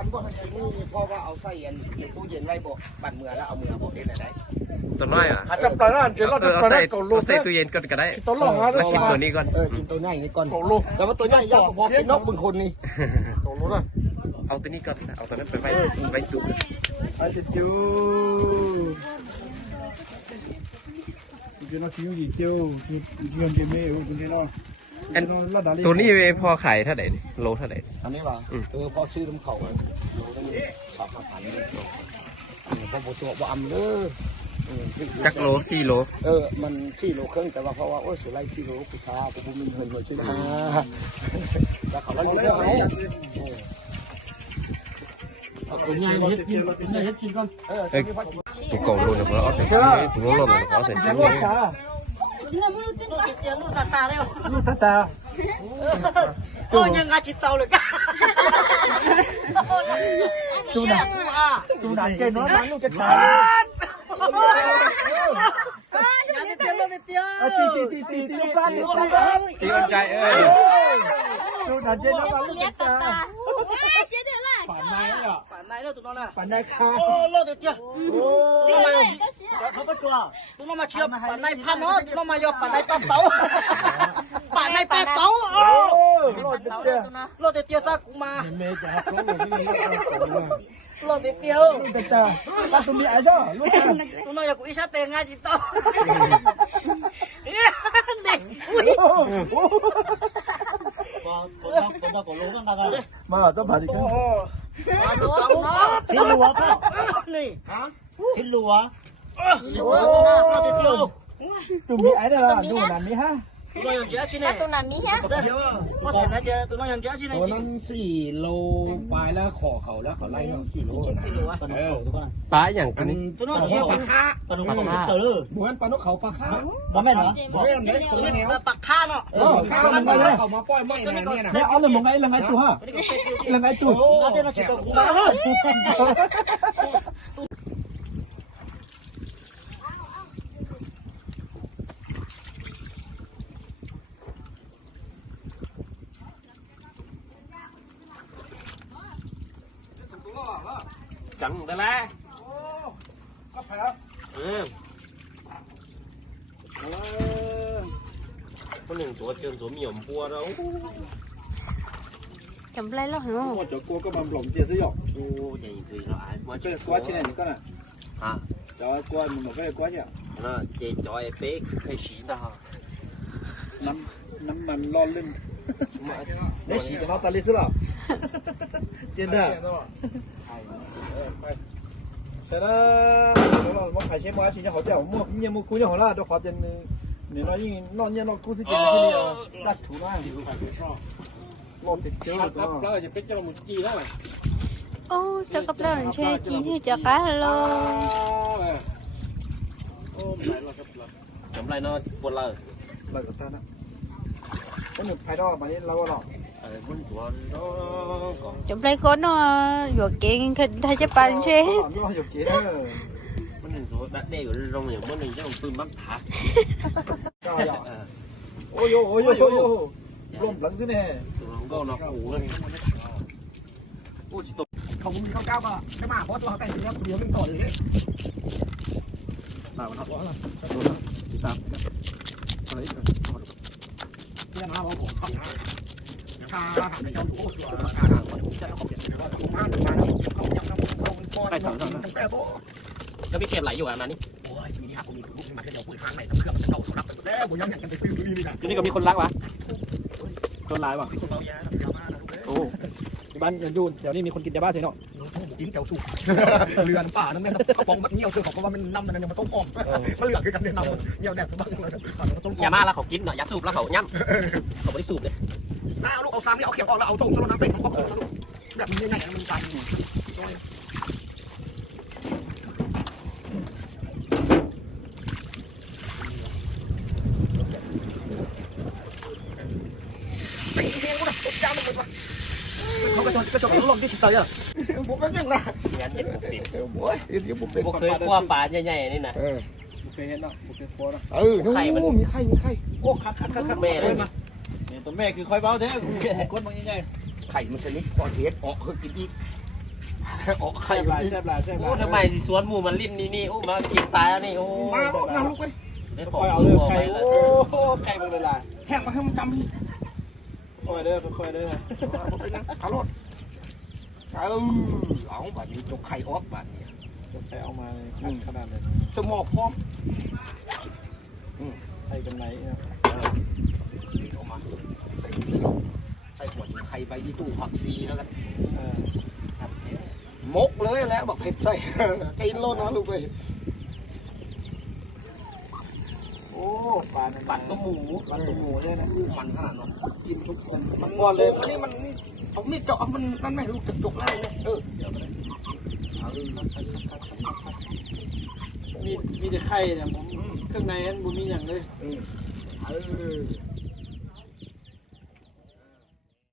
คันบ่ทันนี่พ่อว่าเอาใส่อันในตู้เย็นไว้บ่บัดเมื่อแล้วเอาเมื่อบ่เฮ็ดอะไร ตัวน้อยอ่ะ จับปลาหน้าเจเราจะปลาหน้าตัวลูก ใส่ตู้เย็นก่อนก็ได้ ตัวหลงอ่ะ กินตัวนี้ก่อน กินตัวใหญ่นี่ก่อน ตัวลูก แต่ว่าตัวใหญ่ยากพอกินนกบึงคนนี่ ตัวลูกนะ เอาตัวนี้ก่อนเอาตัวนั้นไปไว้ตู้ ไอ้เจ้าเจ้าคิวดีเจ้าเงินเก็บไม่เอาตัวนี้เนาะ ตัวนี้พอขายเท่าไหร่โลเท่าไหร่ อันนี้ว่าพอซื้อน้ำเขาโลตั้ง3,000เลยพอบ่ตัวบ่อำเด้อ จักโล4โลมัน4โลครึ่งแต่ว่าเพราะว่าโอ้ยสุไล4โลผู้ชายกูบ่มีเงินเลยซื้อมาแล้วเขาเล่นเรื่องเอาตัวใหญ่เฮ็ดกินก่อนตัวกองโลเนี่ยเราเอาใส่ชิ้นนี้ตัวโลเนี่ยเราเอาใส่ชิ้นนี้ ลูกตาโอ้ยังงาจิตเตาเลยกันดูหนังเก่งเนาะลูกจะตายตีปลาตีอ่อนใจดูหนังเก่งเนาะลูกจะตายป่านนายแล้วตัวน้องน่ะ ปันได้ค่ะโอ้โลดเตี้ยตัวน้องมาเขาไปตัวตัวน้องมาเชียร์ป่านนายพันเนาะตัวน้องมายอป่านนายป้าเต๋าป่านนายป้าเต๋าโอ้โลดเตี้ยซะกูมา เมย์จะหักลงเลยที่นี่ โลดเตี้ยลูกจะตายปลาตัวมีอะไรจ้ะลูก ตัวน้องอยากกูอิชาเตงงาจิตเตาเด็ก มาจะผ่านอีกแล้ว ชิ้นลัวป่ะนี่ชิ้นลัวตัวมีอะไรล่ะดูหนังนี้ฮะ ตัวน้องยังเจ้าชิ้นเนี่ยตัวน้องมีฮะพอเสร็จแล้วเจอตัวน้องยังเจ้าชิ้นเนี่ย ตัวนั้น4โลปลายแล้วขอเขาแล้วเขาไล่เอา4โล ปลาอย่างตัวนี้ ตัวน้อง ป เชียร์ ลาค่า ปลาดุกเต๋อ เหมือนปลานกเขาปลาค่า บ้าแม่เหรอ บ่แม่นได้ตัวแนว ปักข้าเนาะ ข้าวมันมาแล้วเขามาปล่อยไม่นะเนี่ยนะ เนี่ยเอาเลยมองไงละไงตัวฮะละไงตัว เราเต้นเราชิโตกูมาจังได้แล้ว ก็ไปแล้ว คนหนึ่งตัวเจิมตัวเหมี่ยมปัวเรา chấm lấy lo hả หมดจากกัวก็มันหลงเสียซะหยอก โอ้ใหญ่จริงเราอ่านว่า ก็กัวชิ้นไหนก็น่ะ ฮะ แต่ว่ากัวมันก็เลยกัวเนี่ย น่าเจ๊จอยเป๊กให้ฉีดนะฮะ น้ำมันร้อนลื่นได้ฉีดแต่เราตาลิสหรอเจนด้าใช่แล้วเรามาขายเชฟมาฉีดเนี่ยเขาจะเอาหม้อเนี่ยมุกุเนี่ยของเราตัวขอเจนเนี่ยเรายิ่งนอนเนี่ยเรากู้สิเจนที่นี่ดัชถูน่าลมติดเชื้อตัวแล้วจะเป็นเจ้าหมูจีแล้ว ô sao cấp lớn chơi chỉ như chả cá lo จำไรเนาะปวดเลย เราก็ตานะก็หนึ่งไพ่ดอกมานี่เราหรอก บุญตัวเนาะก่อน chấm lấy con nó vừa kiện thay cho bạn chơi ย้อนอยู่กี่เด้อ มันหนึ่งตัวดัดเด้อยู่โรงอย่างมันหนึ่งเจ้าปืนบังคับ ก้าวหยอกโอ้ยโอ้ยโอ้ยโอ้ยร่มหลังซิเนี่ย ตัวก็นอกหูเลยโอ้จิตตก เขามีข้าวก้าวก็ไม่มาเพราะตัวเขาแต่งเนี้ยเดียวไม่ต่อเลย ตามมาครับติดตามอะไรอีก เนี่ยนะเราผมข้าถามในเจ้าดูตัวข้าถามคนผมจะเอาเปลี่ยนว่าตัวมาหรือมาเขาอยากทำเขาป้อนตั้งแต่โบ ก็มีเกมไหลอยู่อ่ะมานี่ โอ้ยทีนี้ครับผมมีลูกมาที่เราปุ๋ยทางใหม่สำเพื่อมันจะเข้าสำหรับแล้วผมยังอยากกันไปซื้อนี่นะ ทีนี้ก็มีคนรักวะต้นลายวะ ตัวเราแย่แล้วยาบ้าแล้ว โอ้บ้านยันยูนเดี๋ยวนี้มีคนกินยาบ้าใช่เนาะ กินเจ้าสู้เรือนป่านั่นแม่กระป๋องแบบนี้เอาซื้อเขาเพราะว่ามันน้ำมันยังมันต้มหอมมันเหลือคือกันเนี่ยน้ำเยี่ยวแดดสบ้างเลยต้ม ยามาแล้วเขากินเนาะยาสูบแล้วเขาย่ำเขาไม่ได้สูบเลย น้าเอาลูกเอาซ้ำนี่เอาเขียวออกแล้วเอาต้มแล้วน้ำเป็นของครอบครัวแล้วลูกแบบนี้ยังไงมันจำอยู่ไปเลี้ยงกูนะต้มยำมันเป็นวะเขากระจกลมที่จิตใจอ่ะผมเป็นยังไง งานเห็นบุกติด โอ้ยเดี๋ยวผมเป็น บุกเคยกลัวปลาใหญ่ๆนี่นะ บุฟเฟ่เห็นเนาะบุฟเฟ่ฟอร์เนาะ นู่นมีไข่โอ้คักแม่เลยมา เนี่ยตัวแม่คือคอยเบาแท้คนบางใหญ่ ไข่มันชนิดพอเทสออกคือกินอีก ออกไข่ แซ่บหลายแซ่บหลายแซ่บหลา โอ้ ย ทำไมสิสวนหมูมันลิ้นนี่โอ้มากินปลานี่โอ้ มาออกน้ำลูกไป ได้ข ค่ อง อยเอา ลู เลย กออก ไข่ ไป โอ้ไข่เบิ่งเลยล่ะ แห้งมาให้มันจำนี่ ค่อยเด้อค่อยเด้อ ไปนั่งขารถเอาบัดนี้จกไข่ออกบัดนี้ จะไปเอามาขนาดไหน สมองพร้อม ไข่กันไหนเนี่ย ออกมาใส่หัวไข่ใบยี่ตู้ผักซีแล้วกันมกเลยแล้วบอกเผ็ดใส่กินโลดนะลูกไป โอ้ปลาปั่นก็หมูปั่นตัวหมูเนี่ยนะ มันขนาดนั้น กินทุกคนมันก้อนเลย นี่มันเอามีดเจาะมันนั่นไม่ลูกจะจกไล่เลยมีแต่ไข่เนี่ยผมเครื่องในนั้นบุมีอย่างเลย เออ